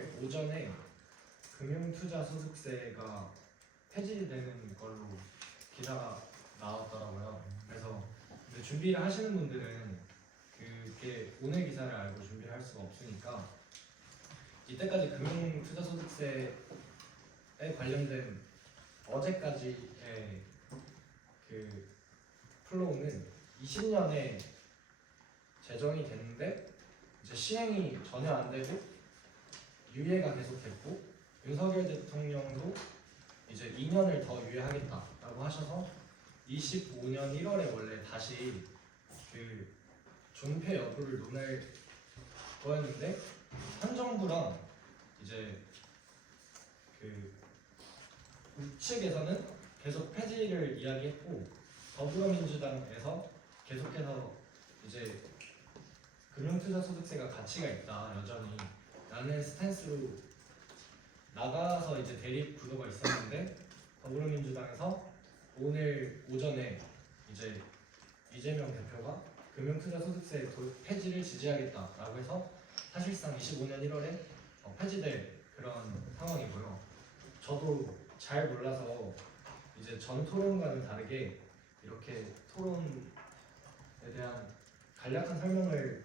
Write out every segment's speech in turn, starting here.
오늘 오전에 금융투자소득세가 폐지되는 걸로 기사가 나왔더라고요. 그래서 근데 준비를 하시는 분들은 그게 오늘 기사를 알고 준비를 할 수가 없으니까 이때까지 금융투자소득세에 관련된 어제까지의 그 플로우는 20년에 제정이 됐는데 이제 시행이 전혀 안 되고 유예가 계속됐고 윤석열 대통령도 이제 2년을 더 유예하겠다라고 하셔서 25년 1월에 원래 다시 그 존폐 여부를 논할 거였는데 현 정부랑 이제 그 우측에서는 계속 폐지를 이야기했고 더불어민주당에서 계속해서 이제 금융투자소득세가 가치가 있다 여전히 라는 스탠스로 나가서 이제 대립 구도가 있었는데 더불어민주당에서 오늘 오전에 이제 이재명 대표가 금융투자소득세 폐지를 지지하겠다라고 해서 사실상 25년 1월에 폐지될 그런 상황이고요. 저도 잘 몰라서 이제 전 토론과는 다르게 이렇게 토론에 대한 간략한 설명을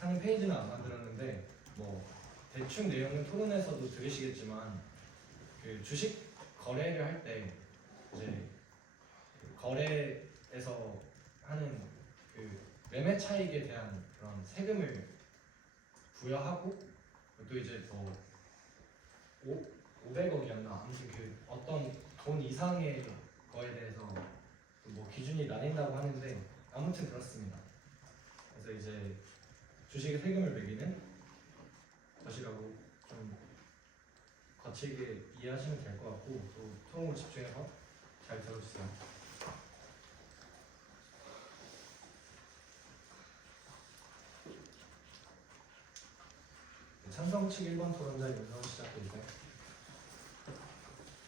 하는 페이지는 안 만들었는데 뭐 대충 내용은 토론에서도 들으시겠지만 그 주식 거래를 할 때 이제 거래에서 하는 그 매매 차익에 대한 그런 세금을 부여하고 또 이제 뭐 500억이었나 아무튼 그 어떤 돈 이상의 거에 대해서 뭐 기준이 나뉜다고 하는데 아무튼 그렇습니다. 그래서 이제 주식에 세금을 매기는 것이라고 좀 거칠게 이해하시면 될 것 같고 또 토론을 집중해서 잘 들어주세요. 찬성 측 1번 토론자 윤선 시작해주세요.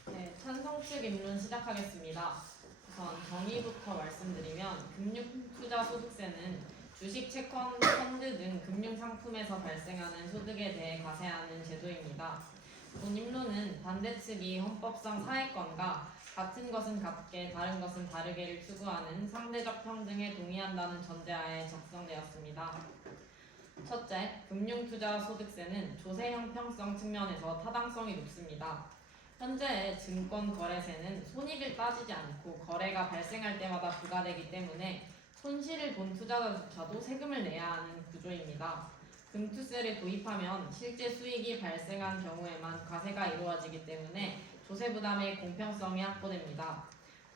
네, 찬성 측 입론 시작하겠습니다. 우선 정의부터 말씀드리면 금융투자소득세는 주식, 채권, 펀드 등 금융상품에서 발생하는 소득에 대해 과세하는 제도입니다. 본 입론은 반대측이 헌법상 사회권과 같은 것은 같게 다른 것은 다르게를 추구하는 상대적 평등에 동의한다는 전제하에 작성되었습니다. 첫째, 금융투자소득세는 조세 형평성 측면에서 타당성이 높습니다. 현재의 증권거래세는 손익을 따지지 않고 거래가 발생할 때마다 부과되기 때문에 손실을 본 투자자조차도 세금을 내야 하는 구조입니다. 금투세를 도입하면 실제 수익이 발생한 경우에만 과세가 이루어지기 때문에 조세 부담의 공평성이 확보됩니다.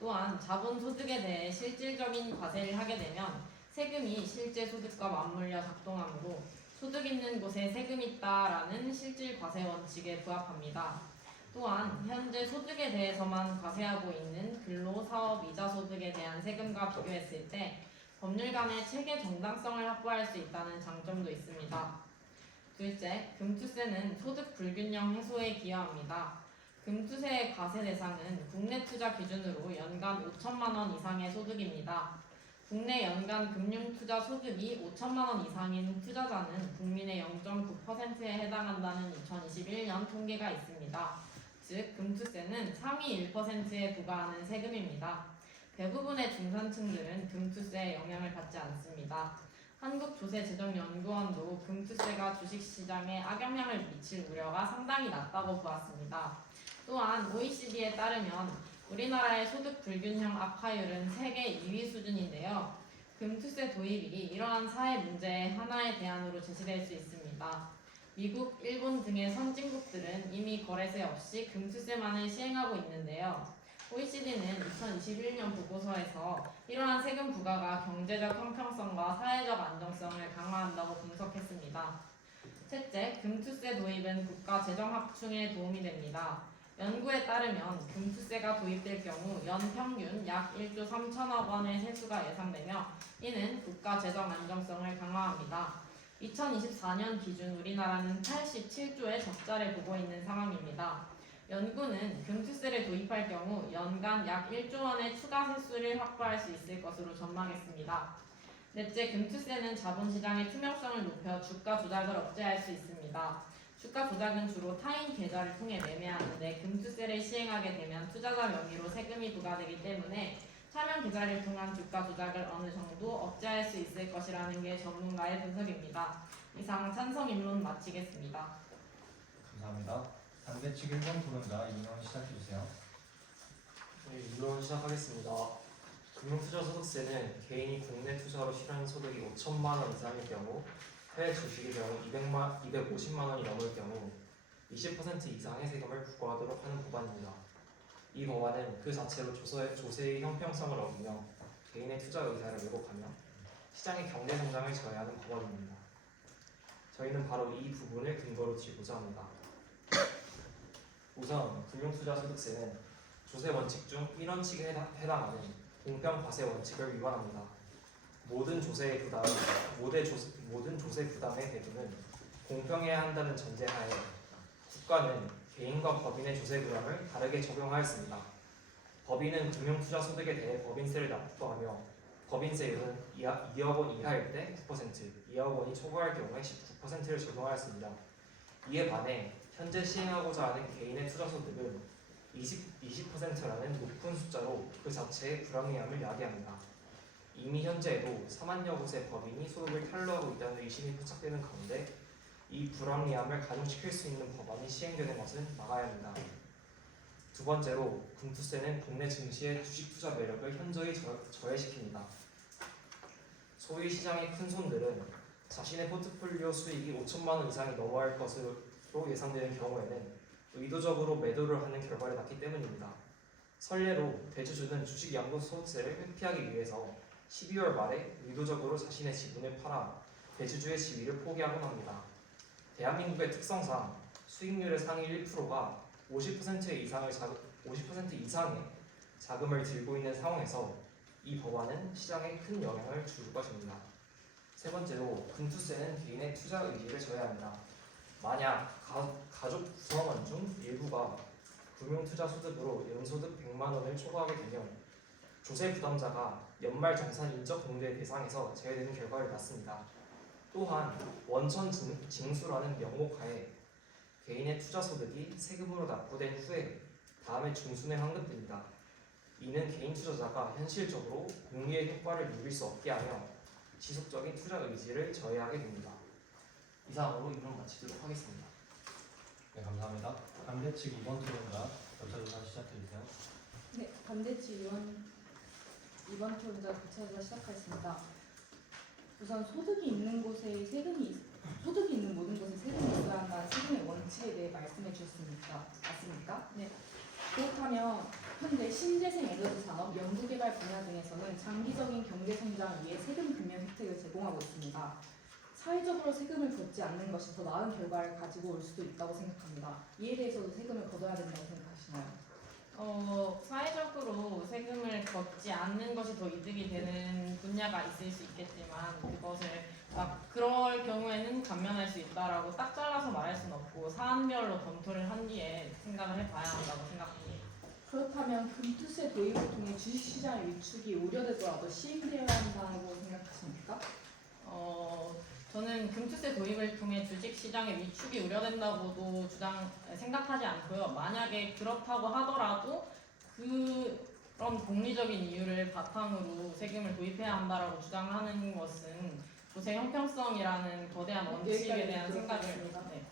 또한 자본소득에 대해 실질적인 과세를 하게 되면 세금이 실제 소득과 맞물려 작동하므로 소득 있는 곳에 세금이 있다라는 실질 과세 원칙에 부합합니다. 또한 현재 소득에 대해서만 과세하고 있는 근로, 사업, 이자 소득에 대한 세금과 비교했을 때 법률 간의 체계 정당성을 확보할 수 있다는 장점도 있습니다. 둘째, 금투세는 소득 불균형 해소에 기여합니다. 금투세의 과세 대상은 국내 투자 기준으로 연간 5천만 원 이상의 소득입니다. 국내 연간 금융투자 소득이 5천만 원 이상인 투자자는 국민의 0.9%에 해당한다는 2021년 통계가 있습니다. 즉, 금투세는 상위 1%에 부과하는 세금입니다. 대부분의 중산층들은 금투세에 영향을 받지 않습니다. 한국조세재정연구원도 금투세가 주식시장에 악영향을 미칠 우려가 상당히 낮다고 보았습니다. 또한 OECD에 따르면 우리나라의 소득 불균형 악화율은 세계 2위 수준인데요. 금투세 도입이 이러한 사회 문제의 하나의 대안으로 제시될 수 있습니다. 미국, 일본 등의 선진국들은 이미 거래세 없이 금투세만을 시행하고 있는데요. OECD는 2021년 보고서에서 이러한 세금 부과가 경제적 형평성과 사회적 안정성을 강화한다고 분석했습니다. 셋째, 금투세 도입은 국가 재정 확충에 도움이 됩니다. 연구에 따르면 금투세가 도입될 경우 연평균 약 1조 3천억 원의 세수가 예상되며 이는 국가 재정 안정성을 강화합니다. 2024년 기준 우리나라는 87조의 적자를 보고 있는 상황입니다. 연구는 금투세를 도입할 경우 연간 약 1조 원의 추가 세수를 확보할 수 있을 것으로 전망했습니다. 넷째, 금투세는 자본시장의 투명성을 높여 주가 조작을 억제할 수 있습니다. 주가 조작은 주로 타인 계좌를 통해 매매하는데 금투세를 시행하게 되면 투자자 명의로 세금이 부과되기 때문에 차명 계좌를 통한 주가 조작을 어느 정도 억제할 수 있을 것이라는 게 전문가의 분석입니다. 이상 찬성 입론 마치겠습니다. 감사합니다. 반대측 1번 토론자 이명훈 시작해주세요. 네, 이론 시작하겠습니다. 금융투자소득세는 개인이 국내 투자로 실현 소득이 5천만 원 이상일 경우, 해외 주식의 경우 250만 원이 넘을 경우 20% 이상의 세금을 부과하도록 하는 법안입니다. 이 법안은 그 자체로 조세의 형평성을 어기며 개인의 투자 의사를 왜곡하며 시장의 경제 성장을 저해하는 법안입니다. 저희는 바로 이 부분을 근거로 들고자 합니다. 우선 금융투자소득세는 조세 원칙 중 1원칙에 해당하는 공평과세 원칙을 위반합니다. 모든 조세 부담의 배분은 공평해야 한다는 전제하에 국가는 개인과 법인의 조세 부담을 다르게 적용하였습니다. 법인은 금융투자소득에 대해 법인세를 납부하며 법인세율은 2억 원 이하일 때 9%, 2억 원이 초과할 경우에 19%를 적용하였습니다. 이에 반해 현재 시행하고자 하는 개인의 투자소득은 20%라는 높은 숫자로 그 자체의 불합리함을 야기합니다. 이미 현재에도 4만여 곳의 법인이 소득을 탈루하고 있다는 의심이 포착되는 가운데 이 불합리함을 가중시킬 수 있는 법안이 시행되는 것은 막아야 합니다. 두 번째로 금투세는 국내 증시의 주식 투자 매력을 현저히 저해시킵니다. 소위 시장의 큰 손들은 자신의 포트폴리오 수익이 5천만 원 이상이 넘어야 할 것으로 예상되는 경우에는 의도적으로 매도를 하는 결과를 낳기 때문입니다. 선례로 대주주는 주식 양도소득세를 회피하기 위해서 12월 말에 의도적으로 자신의 지분을 팔아 대주주의 지위를 포기하곤 합니다. 대한민국의 특성상 수익률의 상위 1%가 50% 이상의 자금을 들고 있는 상황에서 이 법안은 시장에 큰 영향을 줄 것입니다. 세 번째로 금투세는 개인의 투자 의지를 저해합니다. 만약 가족 구성원 중 일부가 금융투자소득으로 연소득 100만 원을 초과하게 되면 조세 부담자가 연말 정산 인적 공제 대상에서 제외되는 결과를 낳습니다. 또한 원천 징수라는 명목하에 개인의 투자소득이 세금으로 납부된 후에 다음해 중순에 환급됩니다. 이는 개인 투자자가 현실적으로 공리의 효과를 누릴 수 없게 하며 지속적인 투자 의지를 저해하게 됩니다. 이상으로 이론 마치도록 하겠습니다. 네, 감사합니다. 반대측 2번 토론자 여차조사 시작해주세요. 네, 반대치 이번 토론자 교차조사 시작하겠습니다. 우선 소득이 있는 모든 곳에 세금이 있어야 한다는 세금의 원칙에 대해 말씀해 주셨습니까? 맞습니까? 네. 그렇다면 현재 신재생 에너지 산업, 연구개발 분야 등에서는 장기적인 경제 성장을 위해 세금 금연 혜택을 제공하고 있습니다. 사회적으로 세금을 걷지 않는 것이 더 나은 결과를 가지고 올 수도 있다고 생각합니다. 이에 대해서도 세금을 걷어야 된다고 생각하시나요? 사회적으로 세금을 걷지 않는 것이 더 이득이 되는 분야가 있을 수 있겠지만 그것을 그럴 경우에는 감면할 수 있다라고 딱 잘라서 말할 수는 없고 사안별로 검토를 한 뒤에 생각을 해봐야 한다고 생각합니다. 그렇다면 금투세 도입을 통해 주식시장의 위축이 우려되더라도 시행되어야 한다고 생각하십니까? 저는 금투세 도입을 통해 주식시장의 위축이 우려된다고도 생각하지 않고요. 만약에 그렇다고 하더라도 그런 공리적인 이유를 바탕으로 세금을 도입해야 한다라고 주장하는 것은 조세 형평성이라는 거대한 원칙에 대한 생각을 네.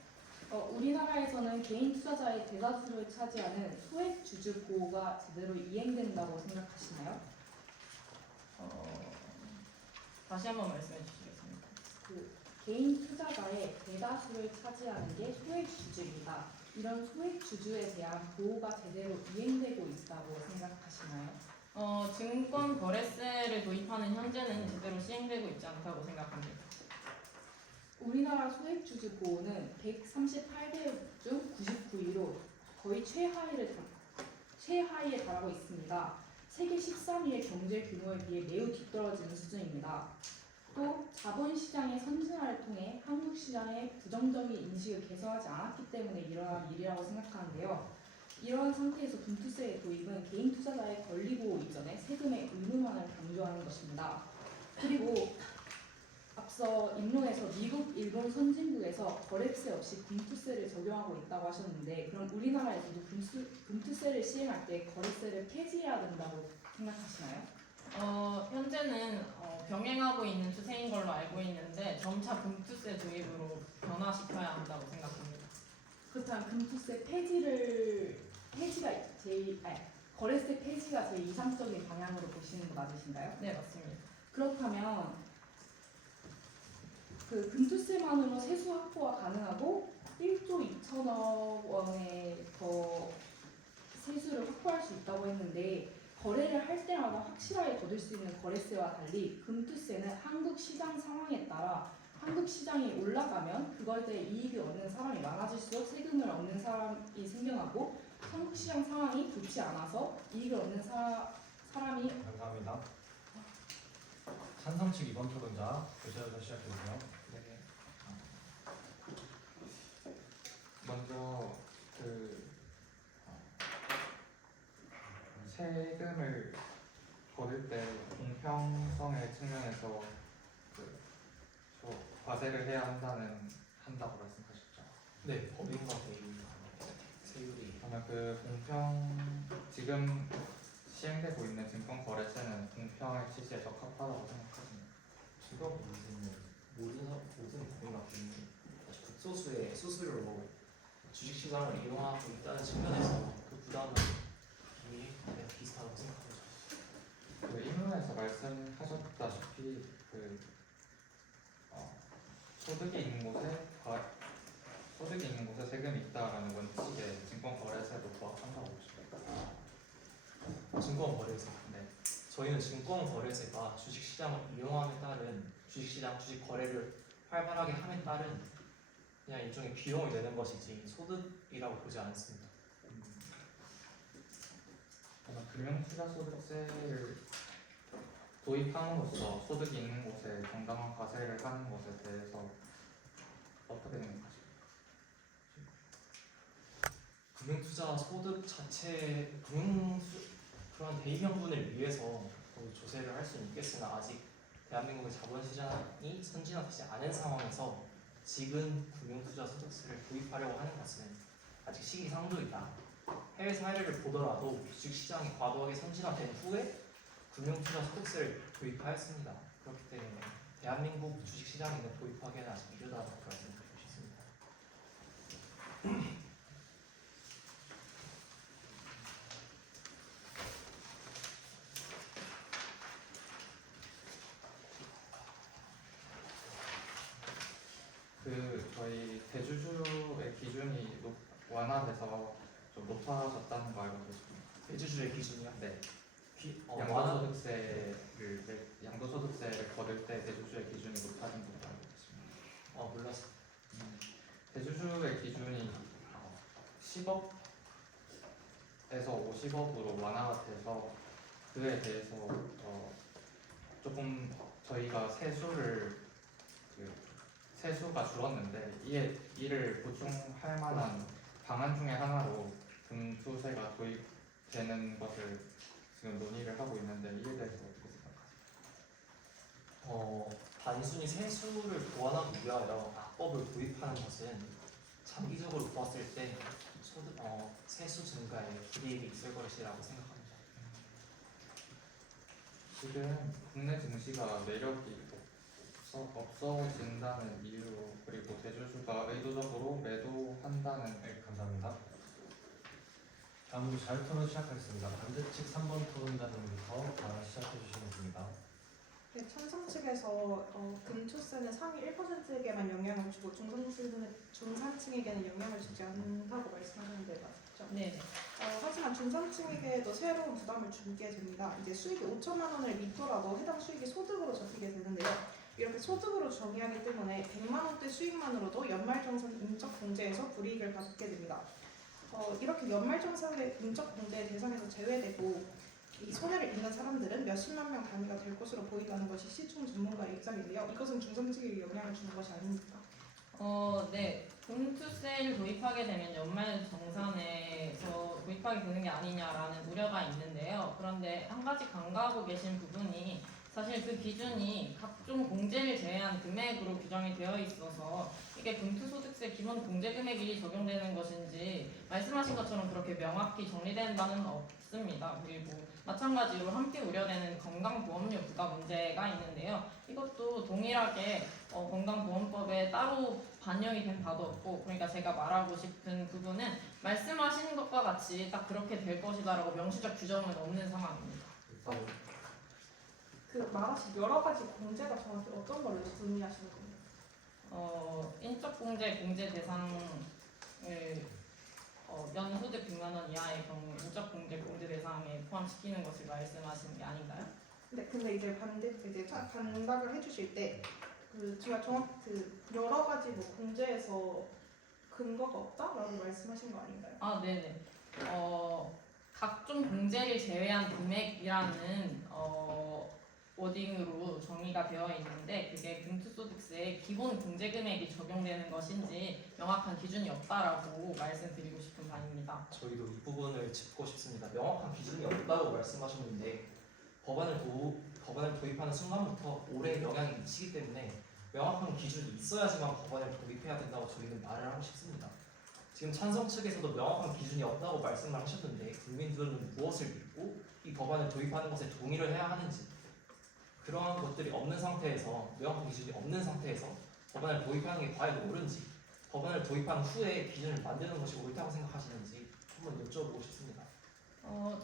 우리나라에서는 개인 투자자의 대다수를 차지하는 소액 주주 보호가 제대로 이행된다고 생각하시나요? 다시 한번 말씀해 주시겠습니까? 개인 투자자의 대다수를 차지하는 게 소액 주주입니다. 이런 소액 주주에 대한 보호가 제대로 이행되고 있다고 생각하시나요? 증권 거래세를 도입하는 현재는 제대로 시행되고 있지 않다고 생각합니다. 우리나라 소액 주주 보호는 138개 중 99위로 거의 최하위에 달하고 있습니다. 세계 13위의 경제 규모에 비해 매우 뒤떨어지는 수준입니다. 또 자본시장의 선진화를 통해 한국 시장의 부정적인 인식을 개선하지 않았기 때문에 일어난 일이라고 생각하는데요. 이러한 상태에서 금투세의 도입은 개인 투자자의 권리 보호 이전에 세금의 의무만을 강조하는 것입니다. 그리고 앞서 입론에서 미국, 일본 선진국에서 거래세 없이 금투세를 적용하고 있다고 하셨는데 그럼 우리나라에서도 금투세를 시행할 때 거래세를 폐지해야 된다고 생각하시나요? 현재는 병행하고 있는 추세인 걸로 알고 있는데 점차 금투세 도입으로 변화시켜야 한다고 생각합니다. 그렇다면 금투세 거래세 폐지가 제일 이상적인 방향으로 보시는 거 맞으신가요? 네, 맞습니다. 그렇다면 그 금투세만으로 세수 확보가 가능하고 1조 2천억 원의 더 세수를 확보할 수 있다고 했는데 거래를 할 때마다 확실하게 거둘 수 있는 거래세와 달리 금투세는 한국 시장 상황에 따라 한국 시장이 올라가면 그거에 대해 이익을 얻는 사람이 많아질수록 세금을 얻는 사람이 생겨나고 한국 시장 상황이 좋지 않아서 이익을 얻는 사람이 감사합니다. 찬성 측 이번 토론자 교체부터 시작해주세요. 네. 먼저 세금을 거둘 때 공평성의 측면에서 과세를 해야 한다고 말씀하셨죠. 네, 법인과 개인 세율이 저는 지금 시행되고 있는 증권거래세는 공평의 취지에 적합하다고 생각합니다. 제가 보기에는 모든 법인과 개인이 극소수의 수수료로 주식시장을 이용하고 있다는 측면에서 그 부담은 비슷하다고 생각합니다. 일문에서 말씀하셨다시피 소득이 있는 곳에 세금이 있다라는 원칙에 증권거래세도 부합한다고 보십니까? 증권거래세. 네. 저희는 증권거래세가 주식시장을 이용함에 따른 주식시장 주식 거래를 활발하게 함에 따른 그냥 일종의 비용을 내는 것이지 소득이라고 보지 않습니다. 저는 금융투자소득세를 도입함으로써 소득이 있는 곳에 정당한 과세를 하는 것에 대해서 어떻게 생각하십니까? 금융투자 소득 자체 그런 대의명분을 위해서 조세를 할 수는 있겠으나 아직 대한민국의 자본시장이 선진화되지 않은 상황에서 지금 금융투자 소득세를 도입하려고 하는 것은 아직 시기상조이다. 해외 사례를 보더라도 주식시장이 과도하게 선진화된 후에 금융투자 소득세를 도입하였습니다. 그렇기 때문에 대한민국 주식시장에는 도입하기에는 아직 이르다고 말씀드리고 싶습니다. 저희 대주주의 기준이 완화돼서 좀 높아졌다는 거 알고 계십니까? 대주주의 기준이요? 네. 완화- 양도소득세를 거둘 때 대주주의 기준이 높아진 것도 알고 있습니다. 몰랐어요. 대주주의 기준이 10억에서 50억으로 완화가 돼서 그에 대해서 조금 저희가 세수가 줄었는데 이를 보충할 만한 방안 중에 하나로 금투세가 도입되는 것을 지금 논의를 하고 있는데 이에 대해서 어떻게 생각하세요? 단순히 세수를 보완하기 위하여 악법을 도입하는 것은 장기적으로 보았을 때 세수 증가에 불이익이 있을 것이라고 생각합니다. 지금 국내 증시가 매력이 없어진다는 이유로 그리고 대주주가 의도적으로 매도한다는 네, 감사합니다. 다음으로 자유토론 시작하겠습니다. 반대측 3번 토론자님부터 시작해 주시면 됩니다. 네, 찬성 측에서 금투세는 상위 1%에게만 영향을 주고 중산층에게는 영향을 주지 않는다고 말씀하셨는데 맞죠? 네. 하지만 중산층에게도 새로운 부담을 주게 됩니다. 이제 수익이 5천만 원을 믿더라도 해당 수익이 소득으로 잡히게 되는데요. 이렇게 소득으로 정의하기 때문에 100만 원대 수익만으로도 연말정산 인적공제에서 불이익을 받게 됩니다. 이렇게 연말정산의 인적공제 대상에서 제외되고 이 손해를 입는 사람들은 몇십만 명 단위가 될 것으로 보인다는 것이 시중 전문가의 입장인데요. 이것은 중산층에게 영향을 주는 것이 아닙니까? 네. 금투세를 도입하게 되면 연말 정산에서 도입하게 되는 게 아니냐라는 우려가 있는데요. 그런데 한 가지 간과하고 계신 부분이 사실 그 기준이 각종 공제를 제외한 금액으로 규정이 되어 있어서 이게 금투소득세 기본 공제 금액이 적용되는 것인지 말씀하신 것처럼 그렇게 명확히 정리된 바는 없습니다. 그리고 마찬가지로 함께 우려되는 건강보험료 부과 문제가 있는데요. 이것도 동일하게 건강보험법에 따로 반영이 된 바도 없고, 그러니까 제가 말하고 싶은 부분은 말씀하신 것과 같이 딱 그렇게 될 것이다라고 명시적 규정은 없는 상황입니다. 일단 그 말하신 여러 가지 공제가 정확히 어떤 걸 의미하시는 건가요? 인적 공제 공제 대상을 연소득 100만 원 이하의 경우 인적 공제 공제 대상에 포함시키는 것을 말씀하시는 게 아닌가요? 근데 이제 반박을 해주실 때 제가 정확 여러 가지 뭐 공제에서 근거가 없다라고 말씀하신 거 아닌가요? 아, 네네. 각종 공제를 제외한 금액이라는 워딩으로 정의가 되어 있는데 그게 금투소득세의 기본 공제 금액이 적용되는 것인지 명확한 기준이 없다라고 말씀드리고 싶은 바입니다. 저희도 이 부분을 짚고 싶습니다. 명확한 기준이 없다고 말씀하셨는데 법안을 도입하는 순간부터 오래 영향이 미치기 때문에 명확한 기준이 있어야지만 법안을 도입해야 된다고 저희는 말을 하고 싶습니다. 지금 찬성 측에서도 명확한 기준이 없다고 말씀을 하셨는데 국민들은 무엇을 믿고 이 법안을 도입하는 것에 동의를 해야 하는지, 그러한 것들이 없는 상태에서, 명확한 기준이 없는 상태에서 법안을 도입하는 게 과연 옳은지, 법안을 도입한 후에 기준을 만드는 것이 옳다고 생각하시는지 한번 여쭤보고 싶습니다.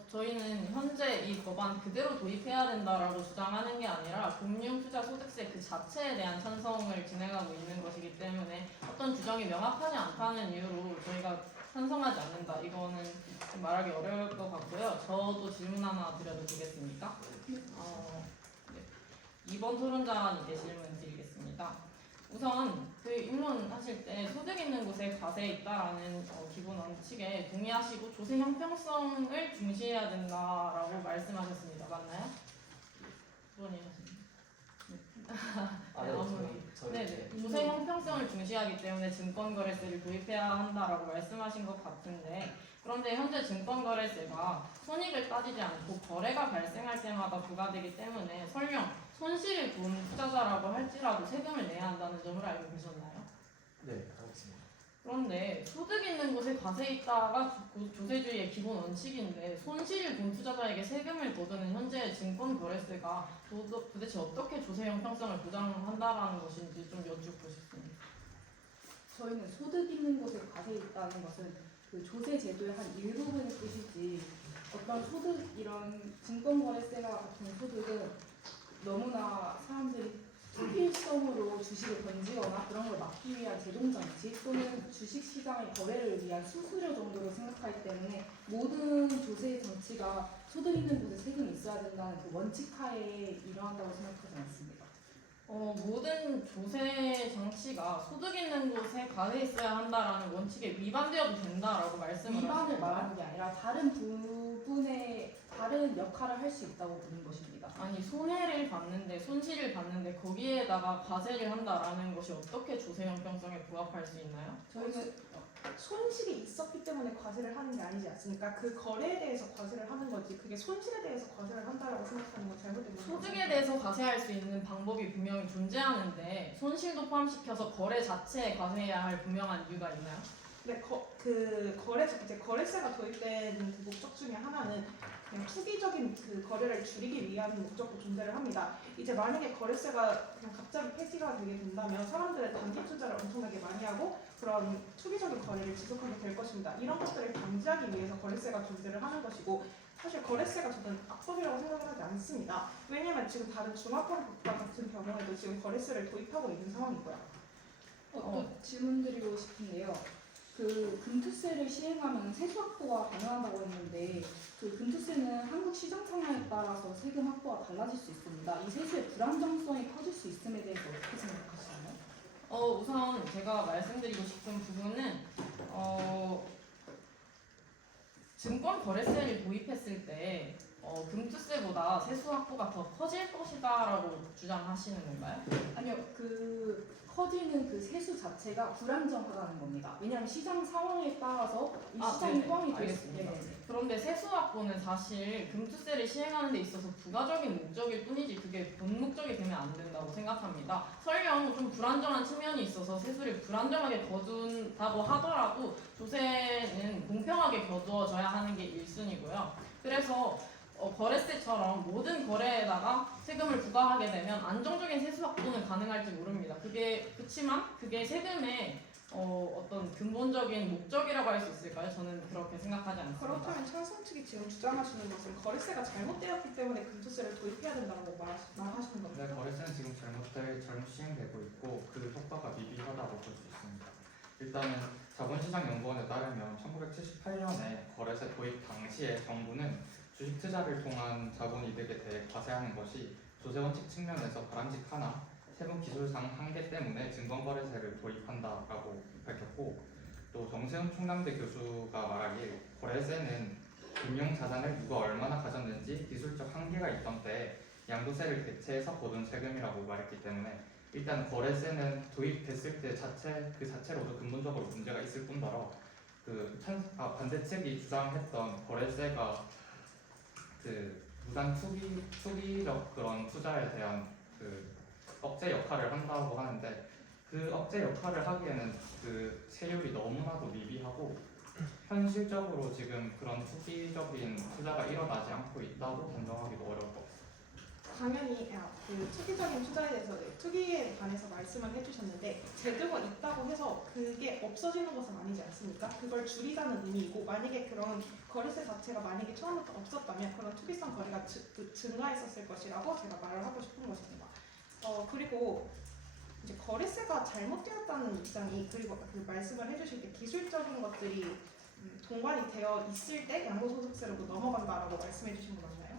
저희는 현재 이 법안 그대로 도입해야 된다라고 주장하는 게 아니라 금융투자소득세 그 자체에 대한 찬성을 진행하고 있는 것이기 때문에 어떤 규정이 명확하지 않다는 이유로 저희가 찬성하지 않는다. 이거는 좀 말하기 어려울 것 같고요. 저도 질문 하나 드려도 되겠습니까? 네. 이번 토론자님께 질문 드리겠습니다. 우선 그 입론하실 때 소득 있는 곳에 과세 있다라는 기본 원칙에 동의하시고 조세 형평성을 중시해야 된다라고 말씀하셨습니다. 맞나요? 네네. 조세 형평성을 중시하기 때문에 증권거래세를 도입해야 한다라고 말씀하신 것 같은데, 그런데 현재 증권거래세가 손익을 따지지 않고 거래가 발생할 때마다 부과되기 때문에 설령 손실을 본 투자자라고 할지라도 세금을 내야 한다는 점을 알고 계셨나요? 네, 알겠습니다. 그런데 소득 있는 곳에 과세 있다가 조세주의의 기본 원칙인데 손실을 본 투자자에게 세금을 거두는 현재 증권거래세가 도대체 어떻게 조세 형평성을 보장한다라는 것인지 좀 여쭙고 싶습니다. 저희는 소득 있는 곳에 과세 있다는 것은 그 조세 제도의 한 일부분의 뜻이지, 어떤 소득, 이런 증권거래세와 같은 소득은 너무나 사람들이 투기성으로 주식을 던지거나 그런 걸 막기 위한 제동장치 또는 주식시장의 거래를 위한 수수료 정도로 생각하기 때문에 모든 조세 장치가 소득 있는 곳에 세금이 있어야 된다는 그 원칙 하에 일어난다고 생각하지 않습니다. 모든 조세 장치가 소득 있는 곳에 과세 있어야 한다라는 원칙에 위반되어도 된다라고 말씀을 위반을 하시는 말하는 게 아니라 다른 부분에 다른 역할을 할 수 있다고 보는 것입니다. 아니, 손해를 봤는데 손실을 봤는데 거기에다가 과세를 한다라는 것이 어떻게 조세 형평성에 부합할 수 있나요? 저희는 손실이 있었기 때문에 과세를 하는 게 아니지 않습니까? 그 거래에 대해서 과세를 하는 거지 그게 손실에 대해서 과세를 한다라고 생각하는 건 잘못된 거죠. 소득에 대해서 과세할 수 있는 방법이 분명히 존재하는데 손실도 포함시켜서 거래 자체에 과세해야 할 분명한 이유가 있나요? 네, 거래세가 도입된 그 목적 중에 하나는 그냥 투기적인 그 거래를 줄이기 위한 목적도 존재를 합니다. 이제 만약에 거래세가 그냥 갑자기 폐지가 되게 된다면 사람들의 단기 투자를 엄청나게 많이 하고 그런 투기적인 거래를 지속하게 될 것입니다. 이런 것들을 방지하기 위해서 거래세가 존재를 하는 것이고, 사실 거래세가 저는 악법이라고 생각을 하지 않습니다. 왜냐하면 지금 다른 중화권국가 같은 경우에도 지금 거래세를 도입하고 있는 상황이고요. 또 질문드리고 싶은데요. 그 금투세를 시행하면 세수 확보가 가능하다고 했는데 그 금투세는 한국 시장 상황에 따라서 세금 확보가 달라질 수 있습니다. 이 세수의 불안정성이 커질 수 있음에 대해서 어떻게 생각하시나요? 우선 제가 말씀드리고 싶은 부분은 증권 거래세를 도입했을 때 금투세보다 세수 확보가 더 커질 것이다라고 주장하시는 건가요? 아니요, 그 커지는 그 세수 자체가 불안정하다는 겁니다. 왜냐하면 시장 상황에 따라서 이 아, 시장이 네네. 호황이 될 수 알겠습니다. 있습니다. 그런데 세수확보는 사실 금투세를 시행하는 데 있어서 부가적인 목적일 뿐이지 그게 본 목적이 되면 안 된다고 생각합니다. 설령 좀 불안정한 측면이 있어서 세수를 불안정하게 거둔다고 하더라도 조세는 공평하게 거두어져야 하는 게 1순위고요. 그래서 거래세처럼 모든 거래에다가 세금을 부과하게 되면 안정적인 세수 확보는 가능할지 모릅니다. 그렇지만 그게 세금의 어떤 근본적인 목적이라고 할 수 있을까요? 저는 그렇게 생각하지 않습니다. 그렇다면 찬성 측이 지금 주장하시는 것은 거래세가 잘못되었기 때문에 금투세를 도입해야 된다고 말하시는 겁니까? 네, 거래세는 지금 잘못 시행되고 있고 그 효과가 미비하다고 볼 수 있습니다. 일단은 자본시장연구원에 따르면 1978년에 거래세 도입 당시에 정부는 주식 투자를 통한 자본이득에 대해 과세하는 것이 조세원칙 측면에서 바람직하나 세분 기술상 한계 때문에 증권거래세를 도입한다라고 밝혔고, 또 정세훈 충남대 교수가 말하길 거래세는 금융자산을 누가 얼마나 가졌는지 기술적 한계가 있던 때에 양도세를 대체해서 거둔 세금이라고 말했기 때문에 일단 거래세는 도입됐을 때 그 자체로도 근본적으로 문제가 있을 뿐더러 반대측이 주장했던 거래세가 그 무단 투기적 그런 투자에 대한 그 억제 역할을 한다고 하는데, 그 억제 역할을 하기에는 그 세율이 너무나도 미비하고 현실적으로 지금 그런 투기적인 투자가 일어나지 않고 있다고 단정하기도 어려울 것 같습니다. 당연히 그 투기적인 투자에 대해서 투기에 관해서 말씀을 해주셨는데 제도가 있다고 해서 그게 없어지는 것은 아니지 않습니까? 그걸 줄이자는 의미이고, 만약에 그런 거래세 자체가 만약에 처음부터 없었다면 그런 투기성 거래가 증가했었을 것이라고 제가 말을 하고 싶은 것입니다. 그리고 이제 거래세가 잘못되었다는 입장이, 그리고 그 말씀을 해주실 때 기술적인 것들이 동반이 되어 있을 때 양도소득세로 넘어간다라고 말씀해 주신 거 맞나요?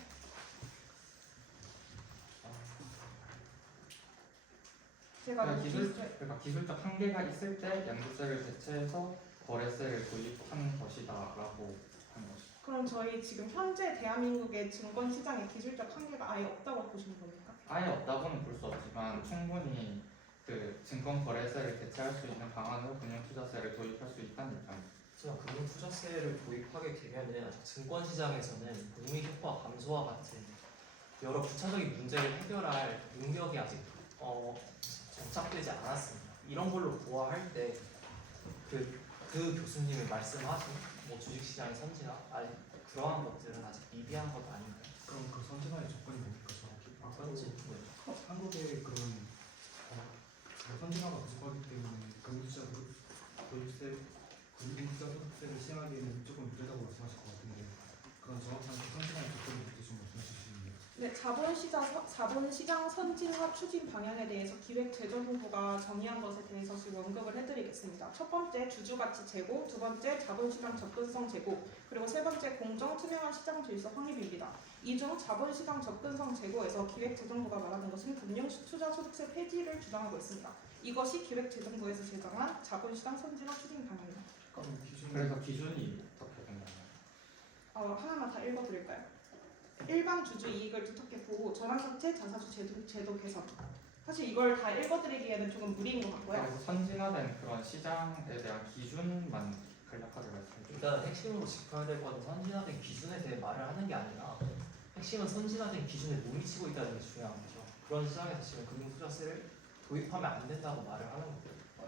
제가 그러니까 기술적 한계가 있을 때 양도세를 대체해서 거래세를 도입한 것이다라고 하는 것이죠. 그럼 저희 지금 현재 대한민국의 증권 시장에 기술적 한계가 아예 없다고 보시는 겁니까? 아예 없다고는 볼 수 없지만 충분히 그 증권 거래세를 대체할 수 있는 방안으로 금융투자세를 도입할 수 있다는 입장입니다. 하지만 금융투자세를 도입하게 되면은 아직 증권시장에서는 복리 효과 감소와 같은 여러 부차적인 문제를 해결할 능력이 아직 정착되지 않았습니다. 이런 걸로 보완할 때 그 교수님이 말씀하신 뭐 주식시장의 선진화, 아직 그러한 것들은 아직 미비한 것 아닌가요? 그럼 그 선진화의 조건이 뭡니까? 정확히 아까도 네. 한국의 그런 선진화가 부족하기 때문에 금융투자 소득세를 시행하기에는 무조건 유리하다고 말씀하실 것 같은데, 그런 정확한 그 선진화의 조건이 어떻게 좀 말씀해 주시면. 네, 자본시장 선진화 추진 방향에 대해서 기획재정부가 정의한 것에 대해서 지금 언급을 해드리겠습니다. 첫 번째, 주주가치 제고, 두 번째, 자본시장 접근성 제고, 그리고 세 번째, 공정 투명한 시장 질서 확립입니다. 이 중 자본시장 접근성 제고에서 기획재정부가 말하는 것은 금융투자소득세 폐지를 주장하고 있습니다. 이것이 기획재정부에서 제정한 자본시장 선진화 추진 방향입니다. 그래서 기준이 어떻게 된다면 하나만 다 읽어드릴까요? 일반 주주 이익을 두텁게 보고 전환사채 자사주 제도 개선. 사실 이걸 다 읽어드리기에는 조금 무리인 것 같고요. 그래서 선진화된 그런 시장에 대한 기준만 간략하게 말씀해 주세요. 일단 핵심으로 짚어야 될 것은 선진화된 기준에 대해 말을 하는 게 아니라 핵심은 선진화된 기준에 못 미치고 있다는 게 중요한 거죠. 그런 시장에서 지금 금융투자세를 도입하면 안 된다고 말을 하는 거예요.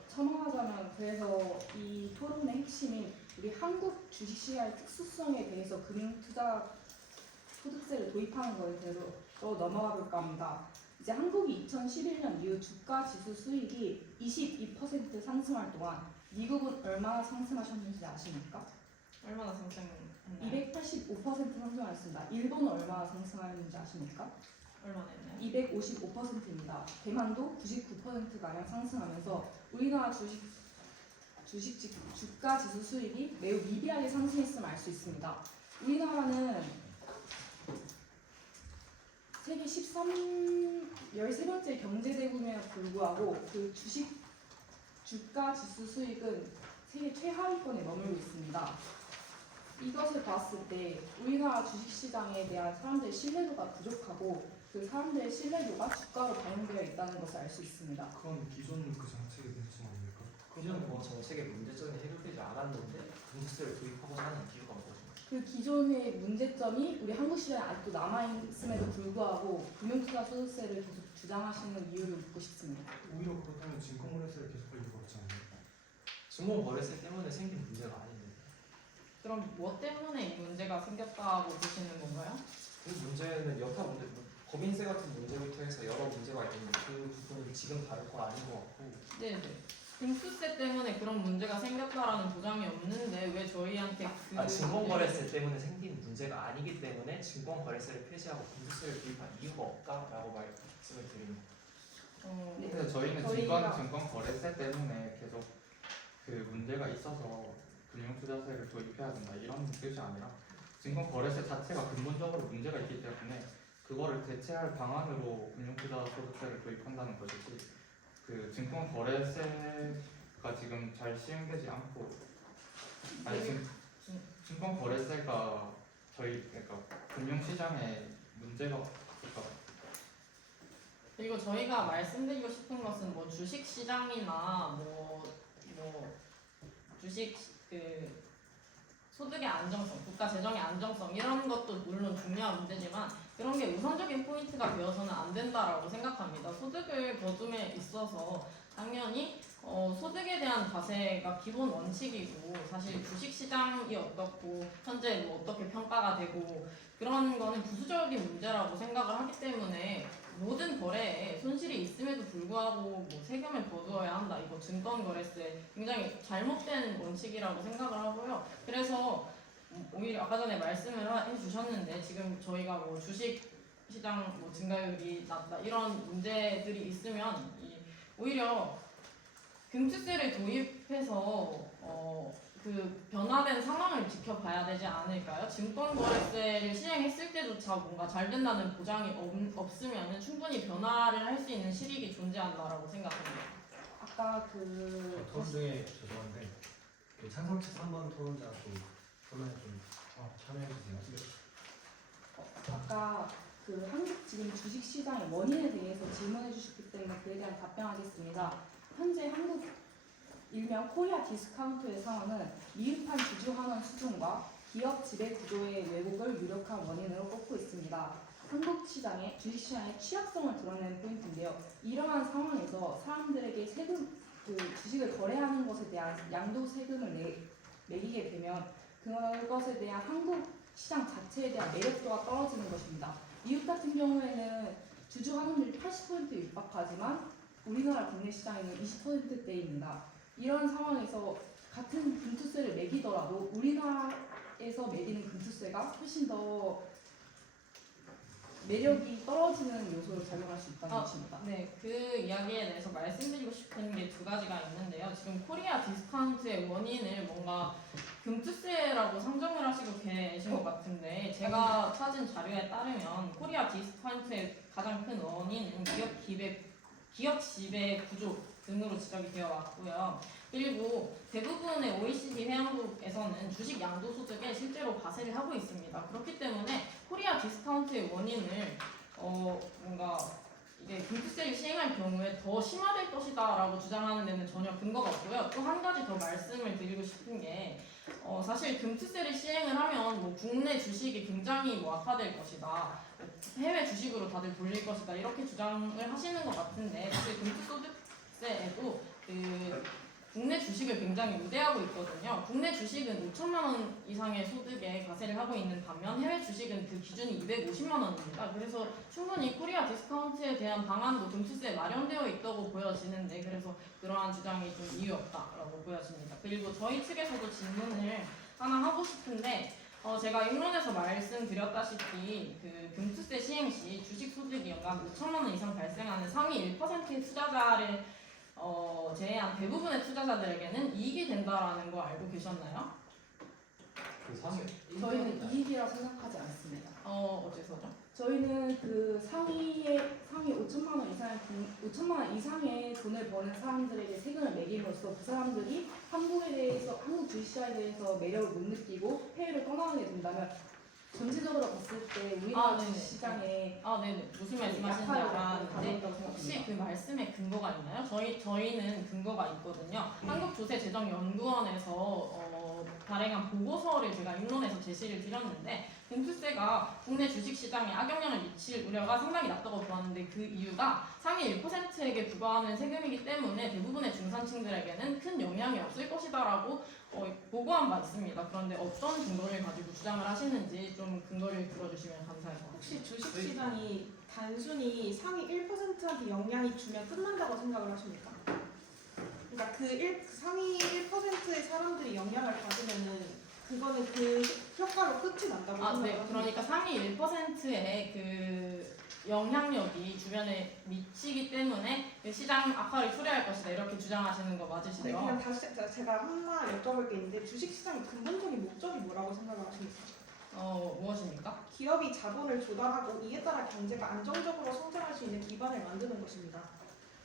첨언하자면, 그래서 이 토론의 핵심인 우리 한국 주식시장의 특수성에 대해서 금융투자 소득세를 도입하는 거에 대해서 넘어가 볼까 합니다. 이제 한국이 2011년 이후 주가 지수 수익이 22% 상승할 동안 미국은 얼마나 상승하셨는지 아십니까? 얼마나 상승했나요? 285% 상승하였습니다. 일본은 얼마나 상승하였는지 아십니까? 얼마나 했나요? 255%입니다. 대만도 99%가량 상승하면서 우리나라 주가 지수 수익이 매우 미비하게 상승했음을 알 수 있습니다. 우리나라는 세계 13번째 경제대국임에도 불구하고 그 주가 지수 수익은 세계 최하위권에 머물고 있습니다. 이것을 봤을 때 우리나라 주식시장에 대한 사람들의 신뢰도가 부족하고 그 사람들의 신뢰도가 주가로 반영되어 있다는 것을 알 수 있습니다. 그건 기존 그 정책의 문제 아닙니까? 기존 뭐 정책의 문제점이 해결되지 않았는데 금수세를 도입하고자 하는 이유가 뭐죠? 그 기존의 문제점이 우리 한국 시장에 아직도 남아있음에도 불구하고 금융투자 소득세를 계속 주장하시는 이유를 묻고 싶습니다. 오히려 그렇다면 증권거래세를 계속할 이유가 없지 않나요? 증권거래세 때문에 생긴 문제가 아닌데 그럼 뭐 때문에 이 문제가 생겼다고 보시는 건가요? 그 문제는 여타 문제, 뭐 법인세 같은 문제부터 해서 여러 문제가 있는데 그 부분은 지금 다룰 건 아닌 것 같고 네네. 금수세 때문에 그런 문제가 생겼다라는 보장이 없는데 왜 저희한테 그 증권거래세 때문에 생긴 문제가 아니기 때문에 증권거래세를 폐지하고 금수세를 도입한 이유가 없다라고 말씀을 드립니다. 네. 그래서 저희는 저희가- 증권 거래세 때문에 계속 그 문제가 있어서 금융투자세를 도입해야 된다 이런 뜻이 아니라 증권 거래세 자체가 근본적으로 문제가 있기 때문에 그거를 대체할 방안으로 금융투자 소득세를 도입한다는 것이지 그 증권 거래세가 지금 잘 시행되지 않고 아니 증권 거래세가 저희 그러니까 금융시장에 문제가 그러니까 그리고 저희가 말씀드리고 싶은 것은 뭐 주식 시장이나 뭐 주식 그 소득의 안정성, 국가 재정의 안정성 이런 것도 물론 중요한 문제지만 그런 게 우선적인 포인트가 되어서는 안 된다라고 생각합니다. 소득을 거둠에 있어서 당연히 소득에 대한 과세가 기본 원칙이고 사실 주식 시장이 어떻고 현재 뭐 어떻게 평가가 되고 그런 거는 부수적인 문제라고 생각을 하기 때문에 모든 거래에 손실이 있음에도 불구하고 뭐 세금을 거두어야 한다. 이거 증권거래세 굉장히 잘못된 원칙이라고 생각을 하고요. 그래서 오히려 아까 전에 말씀을 해주셨는데 지금 저희가 뭐 주식 시장 뭐 증가율이 낮다 이런 문제들이 있으면 오히려 금투세를 도입해서 그 변화된 상황을 지켜봐야 되지 않을까요? 증권거래세를 시행했을 때조차 뭔가 잘 된다는 보장이 없으면 충분히 변화를 할 수 있는 실익이 존재한다라고 생각합니다. 아까 그 토론 중에 죄송한데 그 찬성측 3번 토론자 또 토론에 좀 참여해 주세요. 아까 그 한국 지금 주식시장의 원인에 대해서 질문해 주셨기 때문에 그에 대한 답변하겠습니다. 현재 한국 일명 코리아 디스카운트의 상황은 미흡한 주주 환원 수준과 기업 지배 구조의 왜곡을 유력한 원인으로 꼽고 있습니다. 한국 시장의 주식시장의 취약성을 드러내는 포인트인데요. 이러한 상황에서 사람들에게 그 주식을 거래하는 것에 대한 양도 세금을 매기게 되면 그것에 대한 한국 시장 자체에 대한 매력도가 떨어지는 것입니다. 미국 같은 경우에는 주주 환원율이 80% 육박하지만 우리나라 국내 시장에는 20%대입니다. 이런 상황에서 같은 금투세를 매기더라도 우리나라에서 매기는 금투세가 훨씬 더 매력이 떨어지는 요소로 작용할 수 있다는 것입니다. 네, 그 이야기에 대해서 말씀드리고 싶은 게 두 가지가 있는데요. 지금 코리아 디스카운트의 원인을 뭔가 금투세라고 상정을 하시고 계신 것 같은데 제가 찾은 자료에 따르면 코리아 디스카운트의 가장 큰 원인은 기업 지배 구조 등으로 지적이 되어 왔고요. 그리고 대부분의 OECD 회원국에서는 주식 양도소득에 실제로 과세를 하고 있습니다. 그렇기 때문에 코리아 디스카운트의 원인을 뭔가 이게 금투세를 시행할 경우에 더 심화될 것이다라고 주장하는 데는 전혀 근거가 없고요. 또 한 가지 더 말씀을 드리고 싶은 게 사실 금투세를 시행을 하면 뭐 국내 주식이 굉장히 뭐 악화될 것이다. 해외 주식으로 다들 돌릴 것이다. 이렇게 주장을 하시는 것 같은데 사실 금투소득세에도 그 국내 주식을 굉장히 우대하고 있거든요. 국내 주식은 5천만 원 이상의 소득에 과세를 하고 있는 반면 해외 주식은 그 기준이 250만 원입니다. 그래서 충분히 코리아 디스카운트에 대한 방안도 금투세에 마련되어 있다고 보여지는데 그래서 그러한 주장이 좀 이유 없다라고 보여집니다. 그리고 저희 측에서도 질문을 하나 하고 싶은데 제가 입론에서 말씀드렸다시피 그 금투세 시행 시 주식 소득이 연간 5천만 원 이상 발생하는 상위 1%의 투자자를 제외한 대부분의 투자자들에게는 이익이 된다라는 거 알고 계셨나요? 그 상위 저희는 이익이라 생각하지 않습니다. 어째서죠? 저희는 그 상위 5천만 원 이상의 돈을 버는 사람들에게 세금을 매김으로써 그 사람들이 한국 주식시장에 대해서 매력을 못 느끼고 해외로 떠나게 된다면 전체적으로 봤을 때 우리나라 네네. 주식시장에 아, 네네. 무슨 말씀하시는지 약화를 알았는데 가져온다고 혹시 생각합니다. 그 말씀에 근거가 있나요? 저희는 근거가 있거든요. 한국조세재정연구원에서 발행한 보고서를 제가 입론해서 제시를 드렸는데 금투세가 국내 주식시장에 악영향을 미칠 우려가 상당히 낮다고 보았는데 그 이유가 상위 1%에게 부과하는 세금이기 때문에 대부분의 중산층들에게는 큰 영향이 없을 것이다라고 보고한 바 있습니다. 그런데 어떤 근거를 가지고 주장을 하시는지 좀 근거를 들어주시면 감사할 것 같습니다. 혹시 주식시장이 단순히 상위 1%한테 영향이 주면 끝난다고 생각을 하십니까? 그러니까 상위 1%의 사람들이 영향을 받으면은 그거는 그 효과로 끝이 난다고 아, 생각을 네. 하십니까? 그러니까 상위 1%의 그 영향력이 주변에 미치기 때문에 그 시장 악화를 초래할 것이다 이렇게 주장하시는 거 네, 맞으시죠? 그냥 다시 제가 하나 여쭤볼 게 있는데 주식시장의 근본적인 목적이 뭐라고 생각을 하십니까? 무엇입니까? 기업이 자본을 조달하고 이에 따라 경제가 안정적으로 성장할 수 있는 기반을 만드는 것입니다.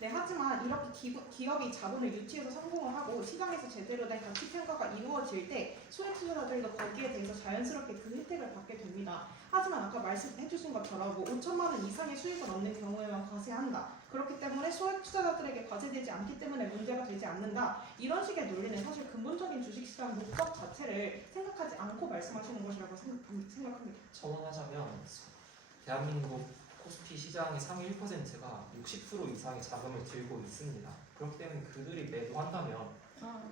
네, 하지만 이렇게 기업이 자본을 유치해서 성공을 하고 시장에서 제대로 된 가치 평가가 이루어질 때 소액 투자자들도 거기에 대해서 자연스럽게 그 혜택을 받게 됩니다. 하지만 아까 말씀해주신 것처럼 5천만 원 이상의 수익을 얻는 경우에만 과세한다. 그렇기 때문에 소액 투자자들에게 과세되지 않기 때문에 문제가 되지 않는다. 이런 식의 논리는 사실 근본적인 주식시장 목적 자체를 생각하지 않고 말씀하시는 것이라고 생각합니다. 첨언하자면 대한민국 코스피 시장의 상위 1%가 60% 이상의 자금을 들고 있습니다. 그렇기 때문에 그들이 매도한다면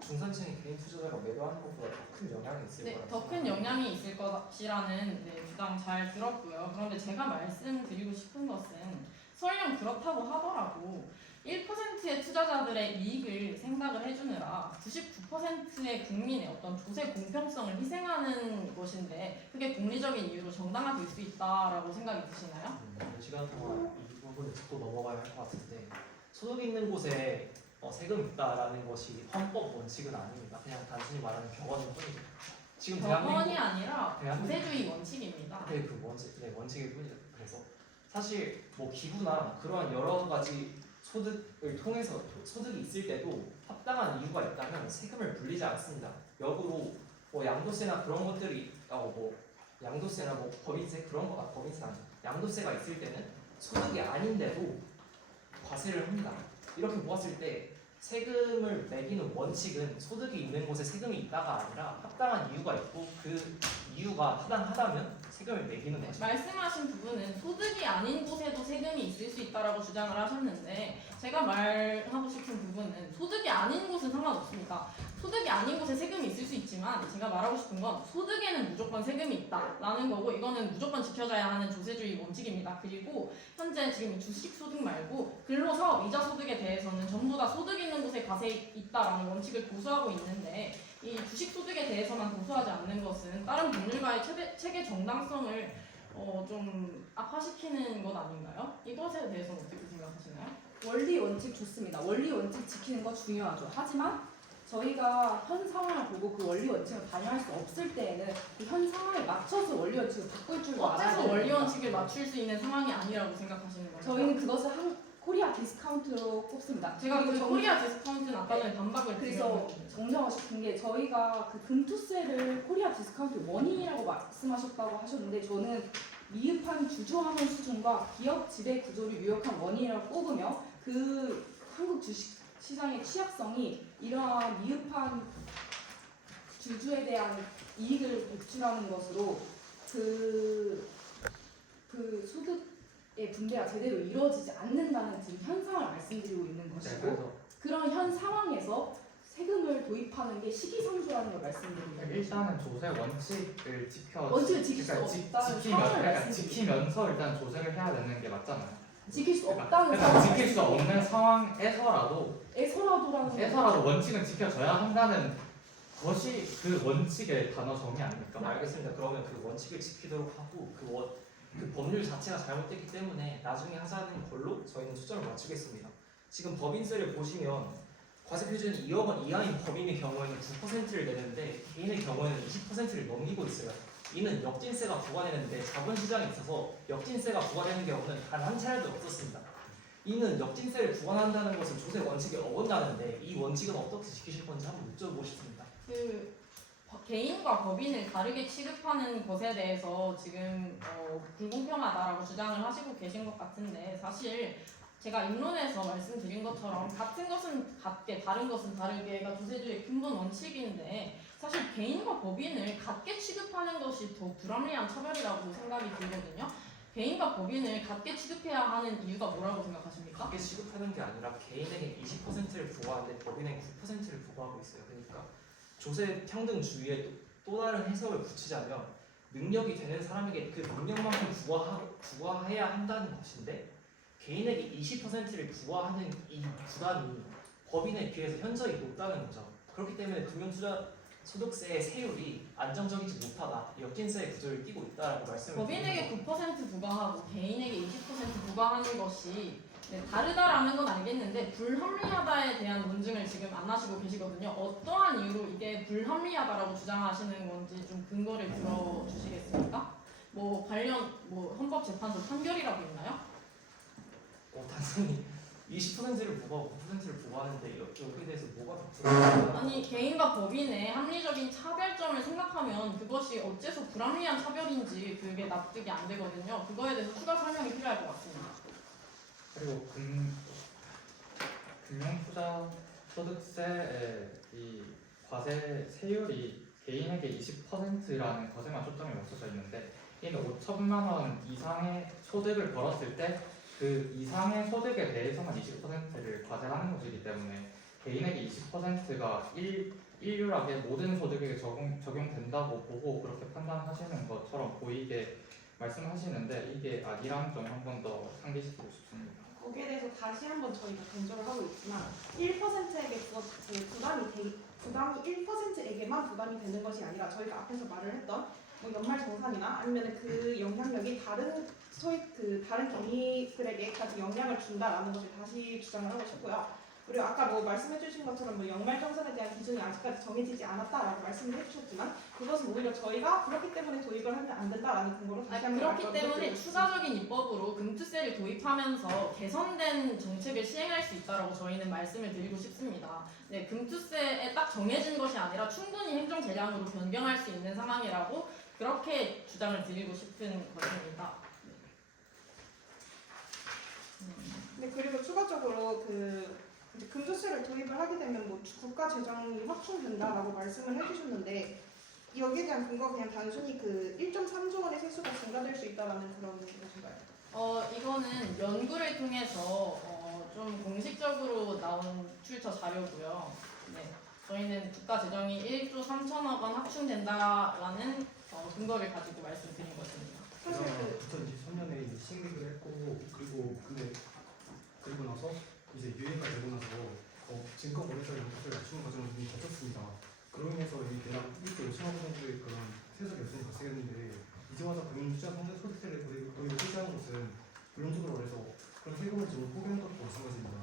중산층의 개인 투자자가 매도하는 것보다 더 큰 영향이 있을 네, 거라고 더 큰 영향이 있을 것이라는 주장 잘 들었고요. 그런데 제가 말씀드리고 싶은 것은 설령 그렇다고 하더라도 1%의 투자자들의 이익을 생각을 해주느라 99%의 국민의 어떤 조세 공평성을 희생하는 것인데 그게 공리적인 이유로 정당화될 수 있다라고 생각이 드시나요? 이 시간 동안 이 부분을 짚고 넘어가야 할 것 같은데 소득 있는 곳에 세금 있다라는 것이 헌법 원칙은 아닙니다. 그냥 단순히 말하는 격언일 뿐이죠. 지금 법원이 아니라 대한민국- 조세주의 원칙입니다. 네, 그 원칙일 뿐이죠. 그래서 사실 뭐 기부나 그러한 여러 가지 소득을 통해서 소득이 있을 때도 합당한 이유가 있다면 세금을 물리지 않습니다. 역으로 뭐 양도세나 그런 것들이 양도세나 뭐 법인세 그런 거 법인세 아니죠. 양도세가 있을 때는 소득이 아닌데도 과세를 합니다. 이렇게 보았을 때 세금을 매기는 원칙은 소득이 있는 곳에 세금이 있다가 아니라 합당한 이유가 있고 그 이유가 타당하다면 세금을 매기는 거죠. 말씀하신 부분은 소득이 아닌 곳에도 세금이 있을 수 있다라고 주장을 하셨는데 제가 말하고 싶은 부분은 소득이 아닌 곳은 상관없습니다. 소득이 아닌 곳에 세금이 있을 수 있지만 제가 말하고 싶은 건 소득에는 무조건 세금이 있다라는 거고 이거는 무조건 지켜져야 하는 조세주의 원칙입니다. 그리고 현재 지금 주식 소득 말고 근로사업 이자 소득에 대해서는 전부 다 소득 있는 곳에 과세 있다라는 원칙을 고수하고 있는데 이 주식 소득에 대해서만 고수하지 않는 것은 다른 법률과의 체계 정당성을 좀 악화시키는 것 아닌가요? 이것에 대해서는 어떻게 생각하시나요? 원리 원칙 좋습니다. 원리 원칙 지키는 거 중요하죠. 하지만 저희가 현 상황을 보고 그 원리 원칙을 반영할 수 없을 때에는 그 현 상황에 맞춰서 원리 원칙을 바꿀 줄도 알아야 어째서 됩니다. 원리 원칙을 맞출 수 있는 상황이 아니라고 생각하시는 거예요? 저희는 그것을 코리아 디스카운트로 꼽습니다. 제가 그 정- 코리아 디스카운트는 아까 전에 반박을 그래서 드렸는데 정정하고 싶은 게 저희가 그 금투세를 코리아 디스카운트 원인이라고 말씀하셨다고 하셨는데 저는 미흡한 주주환원 수준과 기업 지배 구조를 유력한 원인이라고 꼽으며 그 한국 주식 시장의 취약성이 이러한 미흡한 주주에 대한 이익을 배출하는 것으로 그 소득의 분배가 제대로 이루어지지 않는다는 지금 현상을 말씀드리고 있는 것이고 그래서 그런 현 상황에서 세금을 도입하는 게 시기상조라는 걸 말씀드리는 거죠. 일단은 조세 원칙을 원칙을 지킬 수 없다는 상황을 말씀드리고 지키면서 일단 조세를 해야 되는 게 맞잖아요. 지킬 수 없다는 그러니까 상황을 지킬 수 없는 상황에서라도 에서라도라는 원칙은 지켜져야 한다는 것이 그 원칙의 단어 정의 아닙니까? 알겠습니다. 그러면 그 원칙을 지키도록 하고 그 법률 자체가 잘못됐기 때문에 나중에 하자는 걸로 저희는 초점을 맞추겠습니다. 지금 법인세를 보시면 과세 표준이 2억 원 이하인 법인의 경우에는 9%를 내는데 개인의 경우에는 20%를 넘기고 있어요. 이는 역진세가 부과되는데 자본시장에 있어서 역진세가 부과되는 경우는 단 한 차례도 없었습니다. 이는 역진세를 부과한다는 것은 조세 원칙에 어긋나는데 이 원칙은 어떻게 지키실 건지 한번 여쭤보고 싶습니다. 그 개인과 법인을 다르게 취급하는 것에 대해서 지금 불공평하다라고 주장을 하시고 계신 것 같은데 사실 제가 입론에서 말씀드린 것처럼 같은 것은 같게 다른 것은 다르게가 조세주의 근본 원칙인데 사실 개인과 법인을 같게 취급하는 것이 더 불합리한 차별이라고 생각이 들거든요. 개인과 법인을 같게 취급해야 하는 이유가 뭐라고 생각하십니까? 그게 취급하는 게 아니라 개인에게 20%를 부과하는데 법인에게 9%를 부과하고 있어요. 그러니까 조세 평등주의에 또 다른 해석을 붙이자면 능력이 되는 사람에게 그 능력만큼 부과해야 한다는 것인데 개인에게 20%를 부과하는 이 부담이 법인에 비해서 현저히 높다는 거죠. 그렇기 때문에 금융투자소득세의 세율이 안정적이지 못하다, 역진세의 구조를 띠고 있다라고 말씀을 법인에게 9% 부과하고 개인에게 20% 부과하는 것이 다르다라는 건 알겠는데 불합리하다에 대한 논증을 지금 안 하시고 계시거든요. 어떠한 이유로 이게 불합리하다라고 주장하시는 건지 좀 근거를 들어주시겠습니까? 관련 헌법재판소 판결이라고 있나요? 단순히 20%를 부과하고 9%를 부과하는데 여기에 대해서 뭐가 더 불합리하다? 아니 개인과 법인의 합리적인 차별점을 생각하면 그것이 어째서 불합리한 차별인지 그게 납득이 안 되거든요. 그거에 대해서 추가 설명이 필요할 것 같습니다. 그리고 금융투자소득세의 이 과세 세율이 개인에게 20%라는 것에만 초점이 맞춰져 있는데 이게 5천만 원 이상의 소득을 벌었을 때 그 이상의 소득에 대해서만 20%를 과세하는 것이기 때문에 개인에게 20%가 일률하게 모든 소득에게 적용된다고 보고 그렇게 판단하시는 것처럼 보이게 말씀하시는데 이게 아니라는 점 한 번 더 상기시키고 싶습니다. 거기에 대해서 다시 한번 저희가 강조를 하고 있지만 1%에게 부담이 1%에게만 부담이 되는 것이 아니라 저희가 앞에서 말을 했던 연말 정산이나 아니면 그 영향력이 다른 경위들에게까지 영향을 준다라는 것을 다시 주장을 하고 싶고요. 그리고 아까 말씀해주신 것처럼 연말 정산에 대한 기준이 아직까지 정해지지 않았다라고 말씀을 해주셨지만 그것은 오히려 저희가 그렇기 때문에 도입을 하면 안 된다라는 근거로 다시 한번 그렇기 때문에 추가적인 입법으로 금투세를 도입하면서 개선된 정책을 시행할 수 있다라고 저희는 말씀을 드리고 싶습니다. 네, 금투세에 딱 정해진 것이 아니라 충분히 행정 재량으로 변경할 수 있는 상황이라고 그렇게 주장을 드리고 싶은 것입니다. 네, 그리고 추가적으로 이제 금투세를 도입을 하게 되면 국가 재정이 확충된다라고 말씀을 해주셨는데 여기에 대한 근거 그냥 단순히 1.3조 원의 세수가 증가될 수 있다라는 그런 것인가요? 이거는 연구를 통해서 좀 공식적으로 나온 출처 자료고요. 네, 저희는 국가 재정이 1조 3천억 원 확충된다라는 근거를 가지고 말씀드린 것입니다. 사실 2023년에 시행되기로 했고 그리고 나서 이제 유예가 되고 나서 증권거래소 영수를 낮추는 과정을 좀 거쳤습니다. 그로 인해서 이 대략 1조 5천억 원 정도의 그런 세수가 여전히 발생했는데 이제 와서 금융투자 소득세를 도입을 실시하는 것은 결론적으로 그래서 그런 세금을 좀 포기하는 것도 마찬가지입니다.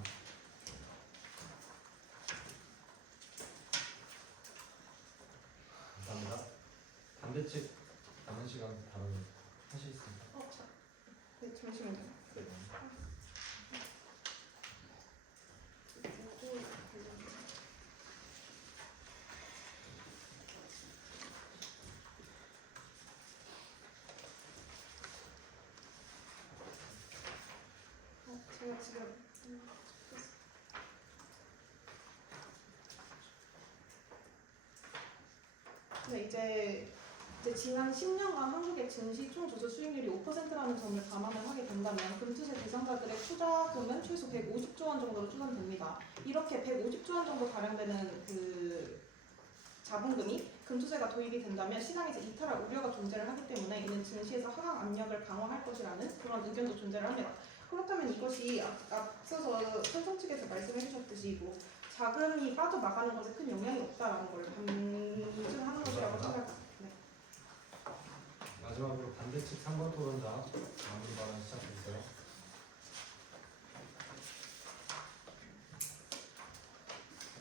감사합니다. 반대측 남은 시간 하실 수 있습니다. 네, 잠시만요. 제가 지금 이제 지난 10년간 한국의 증시 총 조사 수익률이 5%라는 점을 감안을 하게 된다면 금투세 대상자들의 투자금은 최소 150조 원 정도로 추산됩니다. 이렇게 150조 원 정도 가량되는 자본금이 금투세가 도입이 된다면 시장에서 이탈할 우려가 존재를 하기 때문에 이는 증시에서 하강 압력을 강화할 것이라는 그런 의견도 존재를 합니다. 그렇다면 이것이 앞서서 선성 측에서 말씀해 주셨듯이 자금이 빠져나가는 것에 큰 영향이 없다라는 걸 검증하는 것이라고 생각합니다. 네. 마지막으로 반대측 3번 토론자 마무리 발언 시작해주세요.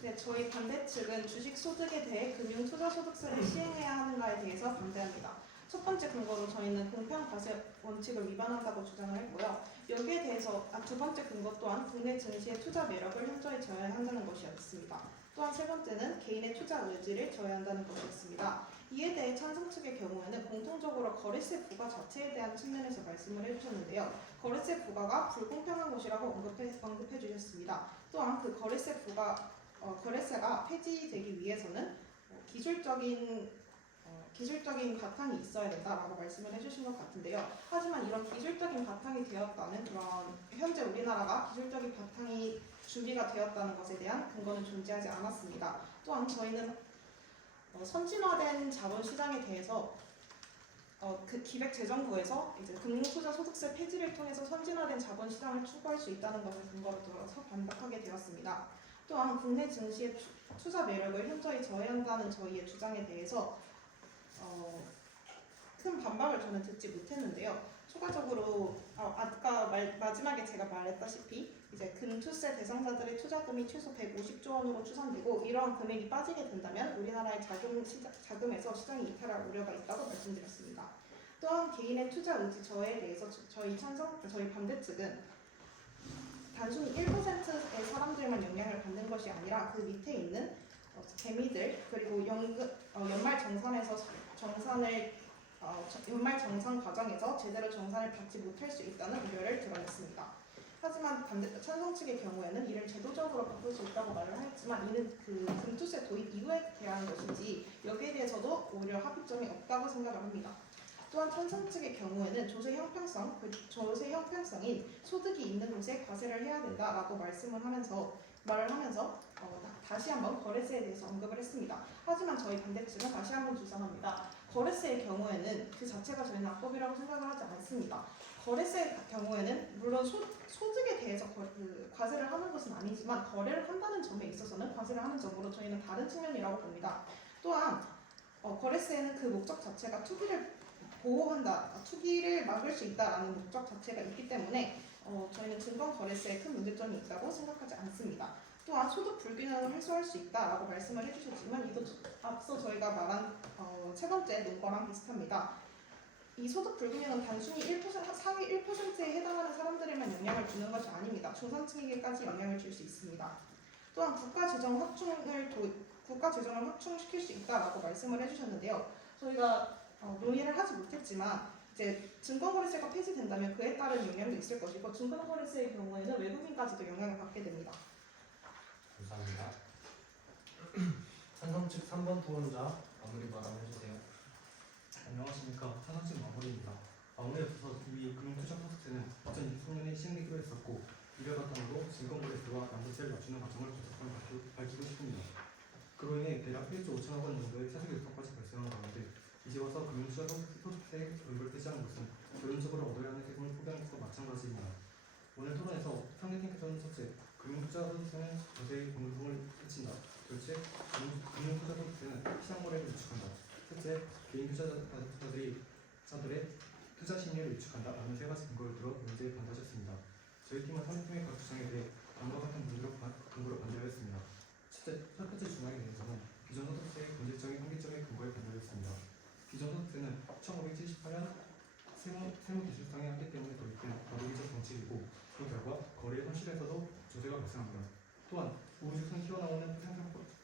네, 저희 반대측은 주식소득에 대해 금융투자소득세를 시행해야 하는가에 대해서 반대합니다. 첫 번째 근거로 저희는 공평과세 원칙을 위반한다고 주장을 했고요. 여기에 대해서 두 번째 근거 또한 국내 증시의 투자 매력을 현저히 저해한다는 것이었습니다. 또한 세 번째는 개인의 투자 의지를 저해한다는 것이었습니다. 이에 대해 찬성 측의 경우에는 공통적으로 거래세 부과 자체에 대한 측면에서 말씀을 해주셨는데요. 거래세 부과가 불공평한 것이라고 언급해 주셨습니다. 또한 그 거래세가 폐지되기 위해서는 기술적인 바탕이 있어야 된다라고 말씀을 해주신 것 같은데요. 하지만 이런 기술적인 바탕이 되었다는 그런 현재 우리나라가 기술적인 바탕이 준비가 되었다는 것에 대한 근거는 존재하지 않았습니다. 또한 저희는 선진화된 자본시장에 대해서 그 기획재정부에서 이제 금융투자소득세 폐지를 통해서 선진화된 자본시장을 추구할 수 있다는 것을 근거로 들어서 반박하게 되었습니다. 또한 국내 증시의 투자 매력을 현저히 저해한다는 저희의 주장에 대해서 큰 반박을 저는 듣지 못했는데요. 추가적으로 아까 마지막에 제가 말했다시피 이제 금투세 대상자들의 투자금이 최소 150조 원으로 추산되고 이러한 금액이 빠지게 된다면 우리나라의 자금에서 시장이 이탈할 우려가 있다고 말씀드렸습니다. 또한 개인의 투자 의지 저해에 대해서 저희 반대 측은 단순히 1%의 사람들만 영향을 받는 것이 아니라 그 밑에 있는 개미들 그리고 연말 정산 과정에서 제대로 정산을 받지 못할 수 있다는 우려를 드러냈습니다. 하지만 찬성 측의 경우에는 이를 제도적으로 바꿀 수 있다고 말을 하였지만 이는 그 금투세 도입 이후에 대한 것이지 여기에 대해서도 오히려 합의점이 없다고 생각을 합니다. 또한 찬성 측의 경우에는 조세 형평성인 소득이 있는 곳에 과세를 해야 된다라고 말을 하면서 다시 한번 거래세에 대해서 언급을 했습니다. 하지만 저희 반대 측은 다시 한번 주장합니다. 거래세의 경우에는 그 자체가 저희는 악법이라고 생각을 하지 않습니다. 거래세의 경우에는 물론 소득에 대해서 과세를 하는 것은 아니지만 거래를 한다는 점에 있어서는 과세를 하는 점으로 저희는 다른 측면이라고 봅니다. 또한 거래세는 그 목적 자체가 투기를 막을 수 있다라는 목적 자체가 있기 때문에 저희는 증권거래세에 큰 문제점이 있다고 생각하지 않습니다. 또한 소득 불균형을 해소할 수 있다라고 말씀을 해주셨지만 이도 앞서 저희가 말한 세 번째 논거랑 비슷합니다. 이 소득 불균형은 단순히 상위 1%에 해당하는 사람들에만 영향을 주는 것이 아닙니다. 중산층에게까지 영향을 줄 수 있습니다. 또한 국가 재정을 확충시킬 수 있다라고 말씀을 해주셨는데요. 저희가 논의를 하지 못했지만 이제 증권거래세가 폐지된다면 그에 따른 영향도 있을 것이고 증권거래세의 경우에는 외국인까지도 영향을 받게 됩니다. 감사합니다. 찬성 측 3번 토론자 마무리 발언 해주세요. 안녕하십니까. 찬성측 마무리입니다. 마무리에 앞서서 이미 금융투자소득세는 2023년에 시행되기로 했었고 이를 바탕으로 증권거래세와 양도세를 낮추는 과정을 밝히고 싶습니다. 그로 인해 대략 1조 5천억 원 정도의 차세 결손까지 발생한 가운데 이제 와서 금융투자소득세 도입을 폐지하는 것은 결론적으로 얻어야 하는 세금을 포기하는 것과 마찬가지입니다. 오늘 토론에서 상대팀께서는 첫째, 금융투자소득세는 조세의 공정성을 해친다. 둘째, 금융투자소득세는 시장거래를 위축한다. 셋째, 개인 투자자들의 투자 심리를 위축한다. 라는 세 가지 근거를 들어 문제에 반대하셨습니다. 저희 팀은 상대팀의 각 주장에 대해 다음과 같은 근거로 반대하였습니다. 첫 번째 주장에 대해서는 기존소득세의 본질적인 한계점에 근거에 반대하였습니다. 기존소득세는 1978년 세무기술상의 한계 때문에 도입된 과도기적 정책이고 그 결과 거래 손실에서도 조세가 발생합니다. 또한 우후죽순 튀어나오는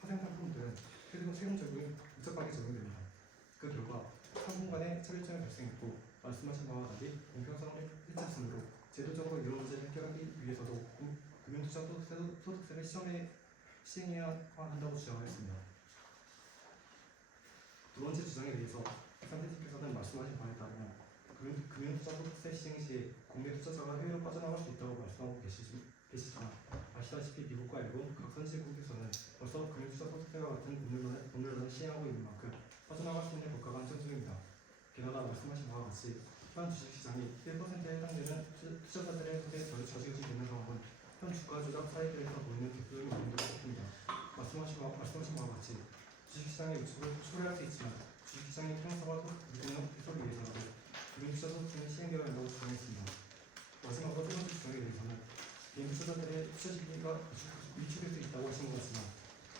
파생상품들은 세금 적용이 복잡하게 적용됩니다. 그 결과 상품 간의 차별점이 발생했고 말씀하신 바와 달리 공평성을 일치했으므로 제도적으로 이런 문제를 해결하기 위해서도 금융투자소득세를 시행해야 한다고 주장하였습니다. 두 번째 주장에 대해서 상대팀께서는 말씀하신 바에 따르면 금융투자소득세 시행 시 국내 투자자가 해외로 빠져나갈 수 있다고 말씀하고 계시지만 아시다시피 미국과 일본, 각 선진국에서는 벌써 금융투자소득세와 같은 법률론을 시행하고 있는 만큼 빠져나갈 수 있는 국가가 한정 중입니다. 게다가 말씀하신 바와 같이 현 주식시장이 1%에 해당되는 투자자들의 손에 젖어지게 되는 상황은 현 주가 조작 사이클에서 보이는 대표적인 원인으로 꼽힙니다. 말씀하신 바와 같이 주식시장의 위축을 초래할 수 있지만 주식시장의 평성과 무게는 해소를 위해서라도 금융투자소득세는 시행되어야 한다고 주장했습니다. 마지막으로 세 번째 주장에 대해서는 개인 투자자들의 투자 심리가 위축될 수 있다고 하신 것 같지만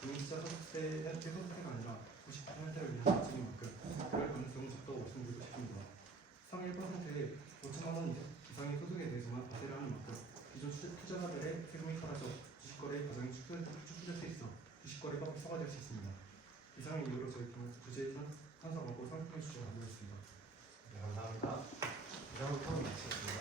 금융투자소득세는 대소득세가 아니라 98%를 위한 정책인 만큼 그럴 가능성은 적다고 말씀드리고 싶습니다. 상위 1%의 5천만 원 이상의 소득에 대해서만 과세를 하는 만큼 기존 투자자들의 세금이 사라져 주식거래 과정이 축소될 수 있어 주식거래가 활성화될 수 있습니다. 이상의 이유로 저희 팀은 주제에 항상 먹고 상품의 주제가 아니었습니다. 네, 감사합니다. 이상으로 토론 마치겠습니다.